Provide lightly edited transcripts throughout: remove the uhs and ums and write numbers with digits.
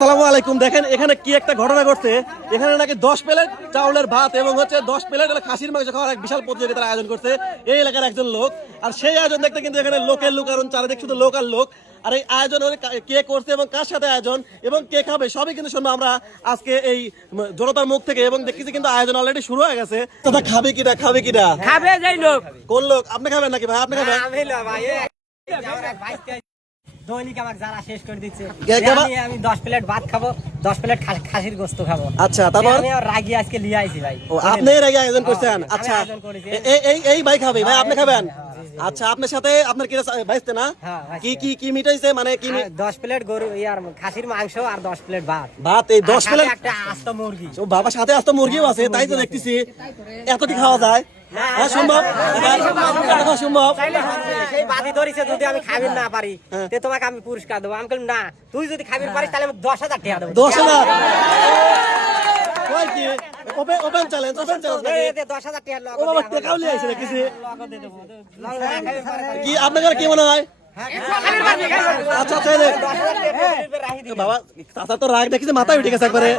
আসসালামু আলাইকুম। দেখেন এখানে কি একটা ঘটনা ঘটছে। এখানে নাকি 10 প্লেট চাউলের ভাত এবং 10 প্লেট খাসির মাংস খাওয়ার এক বিশাল প্রতিযোগিতার আয়োজন করছে এই এলাকার একজন লোক। আর সেই আয়োজন দেখতে কিন্তু এখানে লোকের লোক, কারণ চারিদিক শুধু লোক আর লোক। আর এই আয়োজন কে করছে এবং কার সাথে আয়োজন এবং কে খাবে সবই কিন্তু শুনবো আমরা আজকে এই জনতার মুখ থেকে। এবং দেখতেছি কিন্তু আয়োজন অলরেডি শুরু হয়ে গেছে। দাদা খাবে কিনা খাবে যেই লোক। কোন লোক? আপনি খাবেন নাকি ভাই? আপনি খাবেন? দৈনিক আমাকে যারা শেষ করে দিচ্ছে। আমি 10 প্লেট ভাত খাবো, 10 প্লেট খাসির গোস্ত খাবো। আচ্ছা, তারপর আমি রাগি আজকে লিয়ে আইছি ভাই। ও আপনি রাগি আয়োজন করছেন? আচ্ছা, এই ভাই খাবে? ভাই আপনি খাবেন? আচ্ছা, আপনার সাথে আপনার কি ভাইস্তে না? কি কি কি মিটাইছে? মানে কি 10 প্লেট গরু ইয়ার খাসির মাংস আর 10 প্লেট ভাত। এই 10 প্লেট একটা আস্ত মুরগি। ও বাবা, সাথে আস্ত মুরগিও আছে? তাই তো দেখতেছি। এত কি খাওয়া যায়? হ্যাঁ সম্ভব, সম্ভব। সেই বাদি ধরিছে, যদি আমি খাবির না পারি তে তোমাকে আমি পুরস্কার দেবো। আমি বললাম না, তুই যদি খাবির পারিস তাহলে আমি 10,000 টাকা দেবো। 10,000? কি ওপেন চ্যালেঞ্জ? 10,000 টাকা লগ। ও বাবা, টাকাও নিয়ে আইছে নাকি? কি আপনাদের কি মনে হয়? আচ্ছা বাবা, চাচা তো রাগ দেখেছে, মাথায় উঠে গেছে একবারে।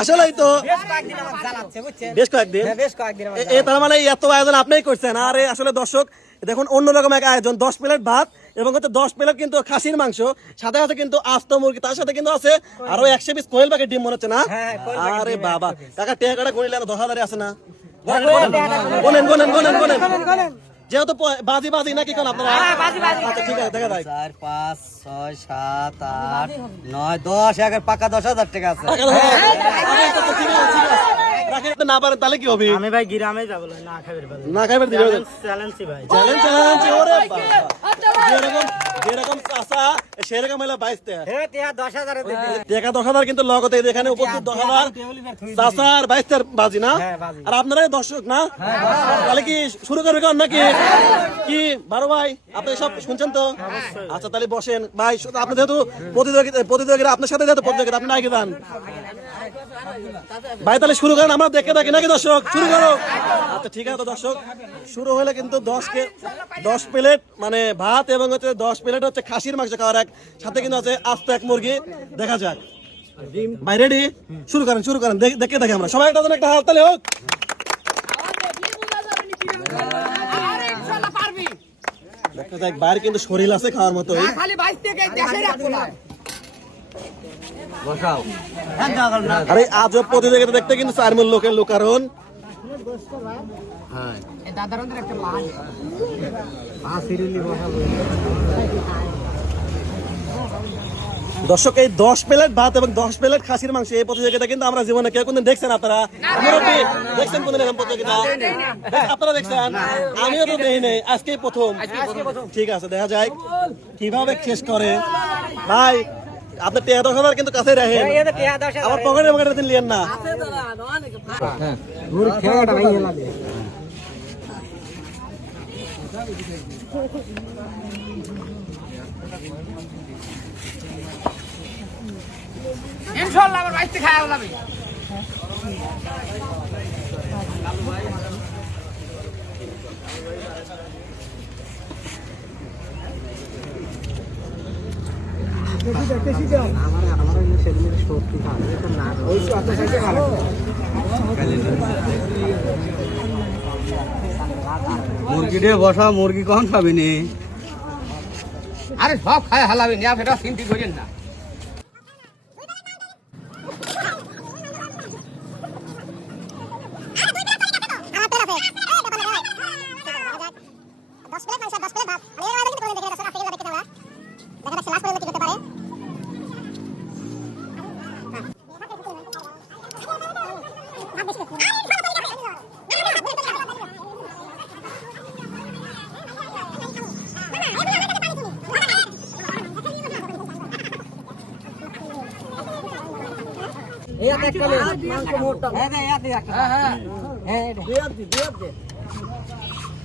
আসলেই তো বেশ কয়েকদিন। তার মানে এত আয়োজন আপনিই করছেন। আর আসলে দর্শক দেখুন, অন্যরকম এক আয়োজন। 10 প্লেট ভাত এবং 10 প্লেট কিন্তু খাসির মাংস, সাথে আছে কিন্তু আস্ত মুরগি, তার সাথে কিন্তু আছে আরো 100 পিস কোয়েল পাখির ডিম মনে হচ্ছে না? আরে বাবা কাকা, টাকাটা গণিলেন 10,000 আছে না? গোনেন যেহেতু বাজি নাকি কোন আপনারা? আচ্ছা ঠিক আছে, দেখা যায় 4 5 6 7 8 9 10 11 পাকা 10,000 টাকা আছে। না পারেন তাহলে কি হবে? আমি ভাই গ্রামে যাব না খাইবার দিবে চ্যালেঞ্জ ভাই। চ্যালেঞ্জ। ওরে বাবা, যেরকম চাচা সেরকম হলো 22 টাকা। হ্যাঁ, 10,000 টাকা 10,000 কিন্তু লগতে এখানে উপস্থিত 10,000 চাচা আর 22 টাকার বাজি না? আর আপনারা দর্শক না? তাহলে কি শুরু করবে কোন নাকি কি? বারো ভাই আপনি সব শুনছেন তো? আচ্ছা তাহলে বসেন ভাই। আপনি যেহেতু প্রতিযোগিতা আপনার সাথে যেহেতু প্রতিযোগিতা, আপনি আগে যান ভাই। তাহলে শুরু করেন, আমরা দেখে থাকি নাকি দর্শক? শুরু করো। আচ্ছা ঠিক আছে দর্শক, শুরু হলে কিন্তু 10 প্লেট মানে ভাত এবং 10 প্লেট হচ্ছে খাসির মাংস খাওয়ার এক, সাথে কিন্তু আছে আস্ত এক মুরগি। দেখা যাক ভাই, রেডি? শুরু করেন দেখে থাকি আমরা সবাই। একটা হাততালি হোক। দেখা যাক, বাইরে কিন্তু শরীর আছে খাওয়ার মতো। আরে আজব প্রতিযোগিতা দেখতে কিন্তু 4 মূল লোকের লোকারণ। দর্শক, এই 10 প্লেট ভাত এবং 10 প্লেট খাসির মাংস এই প্রতিযোগিতা কিন্তু আমরা জীবনে কেউ কোনদিন দেখছেন? আপনারা দেখছেন কোনদিন এরকম প্রতিযোগিতা? আপনারা দেখছেন? আমিও তো দেখি নাই, আজকেই প্রথম। ঠিক আছে, দেখা যায় কিভাবে শেষ করে। ভাই আপনি 10,000 কিন্তু কাছে রাখেন, আমার পকেটে দিন লিয়েন না। ইনশাআল্লাহ আমার বাইতে খাওয়া হবে। মুরগি দিয়ে বসা, মুরগি কখন খাবি নি? আরে সব খায় হালাবি না, এটা চিন্তা করেন না।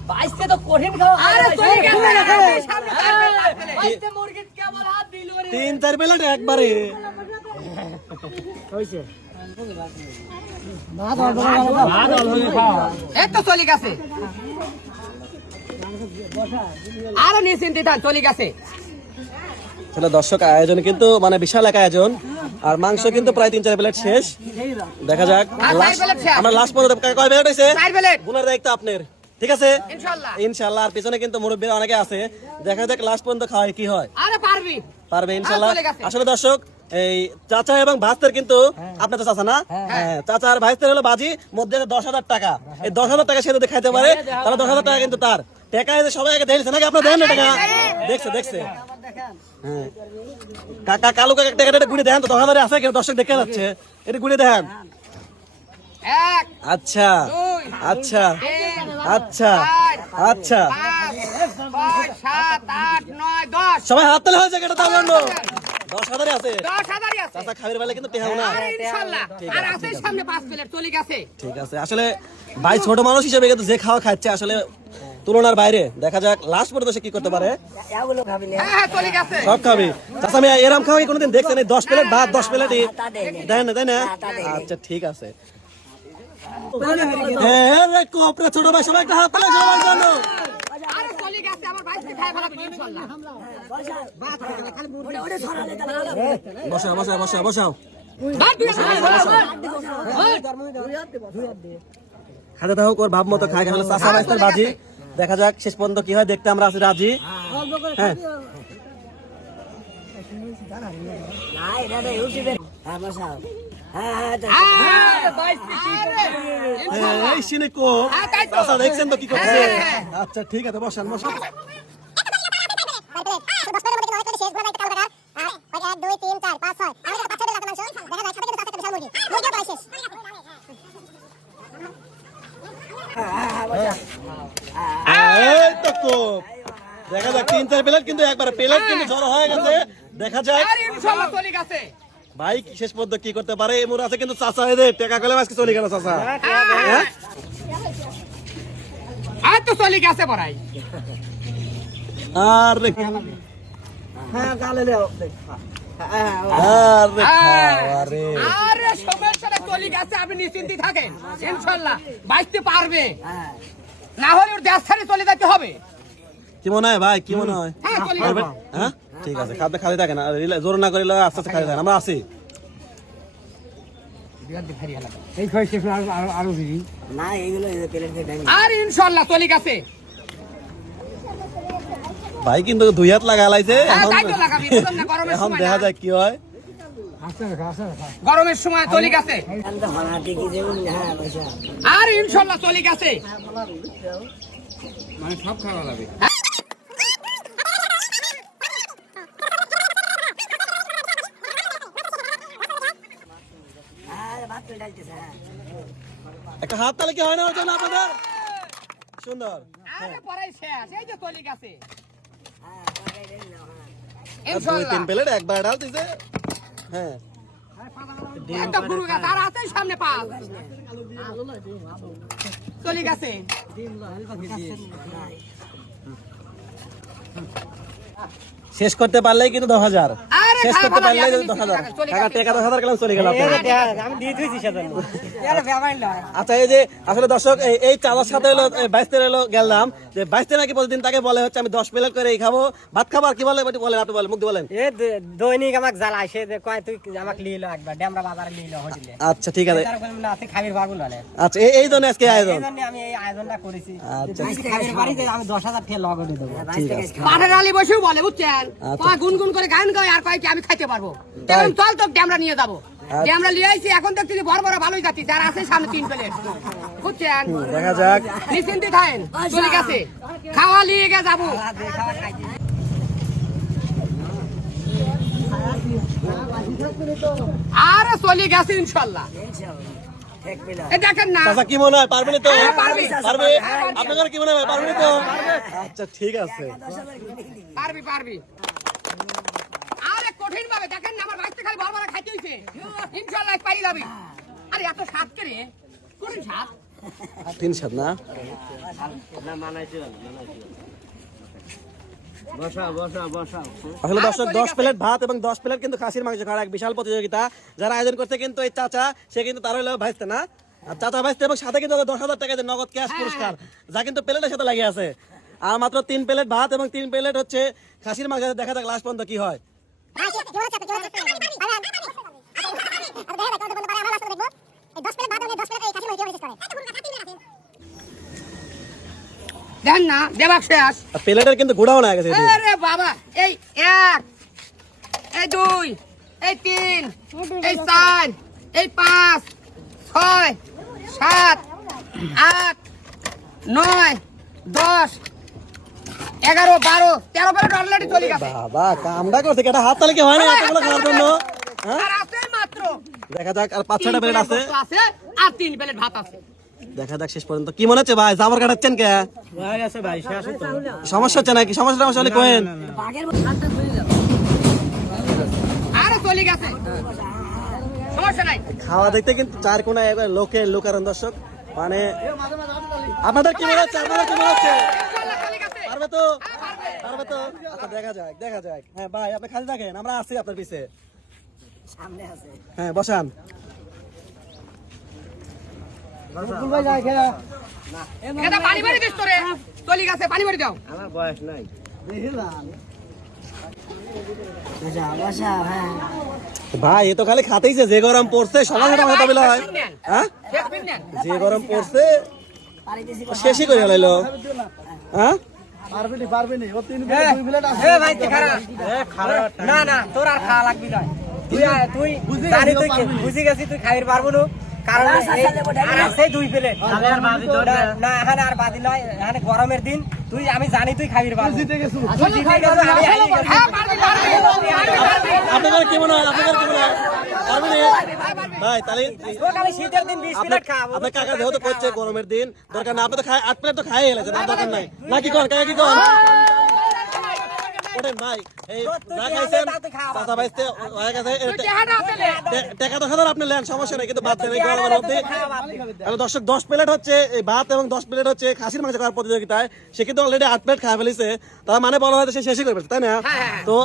বাইসতে তো কঠিন খাওয়া। তিন 4 প্লেট একবারে হইছে। এই তো চলে গেছে। আরো নিশ্চিন্তে থাক, চলে গেছে। তাহলে দর্শক আয়োজন কিন্তু মানে বিশাল এক আয়োজন, আর মাংস কিন্তু প্রায় 3-4 প্লেট শেষ। দেখা যাক আমরা লাস্ট পর্যন্ত কয় প্লেট হয়েছে গুনার দায়িত্ব আপনার, ঠিক আছে ইনশাল্লাহ। আর পিছনে কিন্তু মুরব্বীরা অনেকে আছে, দেখা যাক লাস্ট পর্যন্ত খাওয়ায় কি হয়। পারবে ইনশাল্লাহ। আসলে দর্শক এই চাচা এবং ভাইস্তের কিন্তু আপনার তো চাচা না, হ্যাঁ চাচা আর ভাইস্তের হলো বাজি মধ্যে 10,000 টাকা। এই 10,000 টাকা সে যদি খাইতে পারে তাহলে 10,000 টাকা কিন্তু তার। টাকা সবাই আগে দেখছে নাকি আপনার দেন না টাকা? দেখছে হ্যাঁ কাকা কালু কাকা টাকাটা গুনে দেখেন তো 10,000 আছে কেন? দর্শক দেখে যাচ্ছে, এটা গুনে দেখেন। আচ্ছা আচ্ছা আচ্ছা আচ্ছা সবাই হাত তালে হয়েছে কেটে দাম 10,000 আছে। চাচা খাবির বেলা কিন্তু টেহাও না, ঠিক আছে। আসলে ভাই ছোট মানুষ হিসেবে কিন্তু যে খাওয়া খাচ্ছে আসলে তুলনার বাইরে। দেখা যাক লাস্ট পর্যন্ত সে কি করতে পারে। সব খাবি চাচা, আমি এরম খাওয়া কি কোনোদিন দেখছেন? 10 প্লেট ভাত 10 প্লেটই দেন না, তাই না? আচ্ছা ঠিক আছে। ছোট ভাই সবাই একটা হাত তালে সবার জন্য। বসাও খাতে থাকুক, ওর ভাব মতো খায়। চাষা বাইস্তার বাজি, দেখা যাক শেষ পর্যন্ত কি হয়, দেখতে আমরা আছি রাজি। হ্যাঁ দেখছেন তো কি করছে? আচ্ছা ঠিক আছে, বসান। দেখা যাক 3-4 প্লেট কিন্তু একবারে প্লেট কিন্তু জড়ো হয়ে গেছে। দেখা যাক ভাই শেষ পর্যন্ত কি করতে পারে। এমন আছে কিন্তু চাচা এদের টাকা গেলে আজকে চলে গেল চাচা। আপনি নিশ্চিন্তি থাকেন, ইনশাল্লাহ বাঁচতে পারবে, না হলে ওর দেশ ছাড়ে চলে যেতে হবে। কি মনে হয় ভাই, কি মনে হয়? হ্যাঁ ঠিক আছে, খাদ্য খালি থাকে না, জোর না করিলে আস্তে আস্তে খালি থাকে, আমরা আছি। আর ইনশাল্লাহ চলে গেছে ভাই, কিন্তু 2 হাত লাগা লাইছে। এখন দেখা যায় কি হয়। গরমের সময় চলে গেছে, আর ইনশাল্লাহ চলে গেছে। মানে সব খাওয়া যাবে। একটা হাত তালে কি হয় না ওর জন্য আপনাদের? সুন্দর। আরে পড়াই শেষ, এই যে চলে গেছে। 2-3 প্লেট একবার ডাল দিছে। হ্যাঁ একটা পুরো গাছ আর আছে সামনে পাল চলে গেছে। শেষ করতে পারলেই কিন্তু 10,000, শেষ করতে পারলেই 10,000 টাকা। টাকা 10,000 গেলাম চলে গেল। আচ্ছা এই যে আসলে দর্শক এই চালার সাথে হলো 22 হলো গেলাম যে 22 নাকি প্রতিদিন তাকে বলে হচ্ছে আমি 10 প্লেট করে খাবো ভাত খাবার। কি বলে বলেন আপনি, বলেন মুখ দিয়ে বলেন। দৈনিক আমাকে জ্বালায় সে কয় তুই আমাকে লিলো একবার ডেমরা বাজারে লিলো হোটেলে। আচ্ছা ঠিক আছে, তুই খাবির পাগল হলে। আচ্ছা এই জন্য আজকে আয়োজন, আমি এই আয়োজনটা করেছি। আচ্ছা খাবির বাড়িতে আমি 10,000 টাকা লগনে দেবো। ঠিক আছে। পাঠের আলী বসেও বলে বুঝছেন, গুনগুন করে গান গায় আর কয় কি আমি খাইতে পারবো। চল তো ড্যামরা নিয়ে যাবো। ড্যামরা নিয়ে আইছি, এখন দেখছি বড় বড় ভালোই যাচ্ছি, যার আছে সামনে 3 প্লেট বুঝছেন। দেখা যাক। নিশ্চিন্তে থাকেন, চলে গেছে খাওয়া নিয়ে গে যাবো। আর চলে গেছে ইনশাল্লাহ। দেখেন না চাচা কি মনে হয় পারবেন তো? পারবে। আপনাদের কি মনে হয় পারবেন তো? আচ্ছা ঠিক আছে, পারবি। আরে কঠিন ভাবে দেখেন না, আমার বাচ্চা খালি বড় খাইতে হইছে, ইনশাআল্লাহ পারি যাবে। আরে এত স্বাদ কে রে, কঠিন স্বাদ। 3 স্বাদ না? আসলে দর্শক 10 প্লেট ভাত এবং 10 প্লেট কিন্তু খাসির মাংস খাওয়ার এক বিশাল প্রতিযোগিতা। যারা আয়োজন করছে কিন্তু এই চাচা, সে কিন্তু তার হলো ভাইস্তে না, আর চাচা ভাইস্তে, এবং সাথে কিন্তু 10,000 টাকা নগদ ক্যাশ পুরস্কার, যা কিন্তু প্লেটের সাথে লাগিয়ে আছে। আর মাত্র 3 প্লেট ভাত এবং 3 প্লেট হচ্ছে খাসির মাংস। দেখা যাক লাস্ট পর্যন্ত কি হয়। দেন না দেবাক শেষ আর প্লেটের কিন্তু ঘোড়াও না গেছে এদিকে। আরে বাবা এই এক এই দুই এই তিন এই চার এই পাঁচ ছয় সাত আট নয় 10 11 12 13 প্লেট অলরেডি চলে গেছে বাবা কামটা করছে কেটা হাত তালে কি হয় না এতগুলো খাওয়ার জন্য হ্যাঁ আর আছে মাত্র দেখা যাক আর 5-6টা প্লেট আছে আছে আর 3 প্লেট ভাত আছে দেখা যাক শেষ পর্যন্ত কি মনে হচ্ছে ভাই জাবর কাটাচ্ছেন কে ভাই আছে ভাই শেষ তো সমস্যা হচ্ছে নাকি সমস্যা হলে কোয়েন আরে চলে গেছে সমস্যা নাই খাওয়া দেখতে কিন্তু চার কোনায় একবার লোকারণ দর্শক মানে আপনাদের কি মনে হচ্ছে আপনাদের কি মনে হচ্ছে ইনশাআল্লাহ চলে গেছে পারবে তো পারবে তো আচ্ছা দেখা যাক হ্যাঁ ভাই আপনি খালি থাকেন আমরা আছি আপনার পিছে সামনে আছে হ্যাঁ বসান এটা পানি ভরে দিস তোরে চলে গেছে পানি ভরে দাও আমার বয়স নাই ভাই এ তো খালি খাতেইছে যে গরম পড়ছে সকাল সকাল মাথা বেলা হয় হ্যাঁ শেষ পিন নেন যে গরম পড়ছে শেষই করে লাইলো হ্যাঁ এ ভাই তুই খারাপ না না তোর আর খাওয়া লাগবি না তুই জানি তুই বুঝে গেছি তুই খাইর পারবো না কারণ আর আছে 2 প্লেট না এখানে আর বাদি নয় এখানে গরমের দিন তুই আমি জানি তুই খাইর পারবো তুই জিতে গেছিস আমি হারিয়ে গেছি হ্যাঁ পারবি আপনাদের কি মনে হয় আপনাদের কি মনে হয় পারবে না? ভাই তাহলে তোকে আমি শীতের দিন 20 প্লেট খাওয়াবো আপনার কাকা যেহেতু করছে গরমের দিন দরকার না আপনি তো খাই 8 প্লেট তো খাই এলেছেন আর দরকার নাই না কি কর কাকা কি কর ওঠেন ভাই এই যা খাইছেন চাচা ভাইতে হয়ে গেছে টাকা তো খাদার আপনি লেন সমস্যা নাই কিন্তু বাদ দেন এই গরমের মধ্যে তাহলে দর্শক 10 প্লেট হচ্ছে এই ভাত এবং 10 প্লেট হচ্ছে খাসির মাংস খাওয়ার প্রতিযোগিতায় সে কিন্তু অলরেডি 8 প্লেট খাওয়া ফেলেছে তার মানে বলা হয় সে শেষই করবে তাই না তো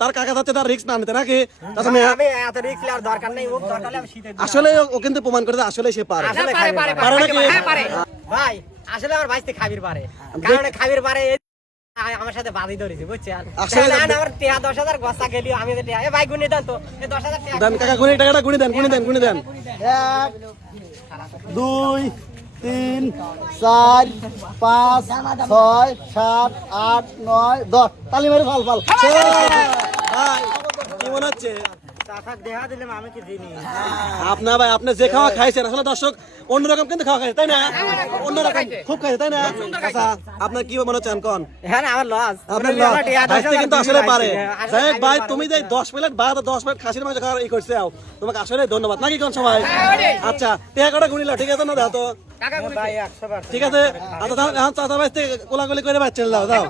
তার কাকা যাচ্ছে তার রিস্ক না নিতে নাকি তাছাড়া মেয়ে আমি এত রিস্ক নেওয়ার দরকার নেই ও দরকার হলে আমি শীতের দিন আসলে ও কিন্তু প্রমাণ করে আসলে সে পারে আসলে পারে পারে পারে নাকি হ্যাঁ পারে ভাই আসলে আমার ভাইতে খাবির পারে কারণ খাবির পারে আমার সাথে বাদি ধরেছি বুঝছেন আসলে তাহলে আমার 10,000 গসা গেলি আমি তো এ ভাই গুনে দেন তো এই 10,000 টাকা দেন কাকা গুনি টাকাটা গুনি দেন 1 2 3 4 5 6 7 8 9 10 তালি মারি ফাল ভাই কি মনে হচ্ছে টাকা দেয়া দিলাম আমি কি দিইনি আপনার ভাই আপনি যে খাওয়া খাইছেন আসলে দর্শক অন্যরকম কিন্তু খাওয়া খাইছে তাই না অন্যরকম খুব খাইছে তাই না আচ্ছা আপনার কি মনে হচ্ছেন কোন হ্যাঁ আমার লস আপনার ভাইতে কিন্তু আসলে পারে যাই হোক ভাই তুমি যে 10 প্লেট ভাত আর 10 প্লেট খাসির মাংস খাওয়ার এই করছে তোমাকে আসলে ধন্যবাদ নাকি কোন সবাই আচ্ছা টাকাটা গুনিলা ঠিক আছে না দাও তো টাকা গুলি ভাই 100 ঠিক আছে আচ্ছা চাচা ভাই কোলাগুলি করে বাচ্চা দাও দাও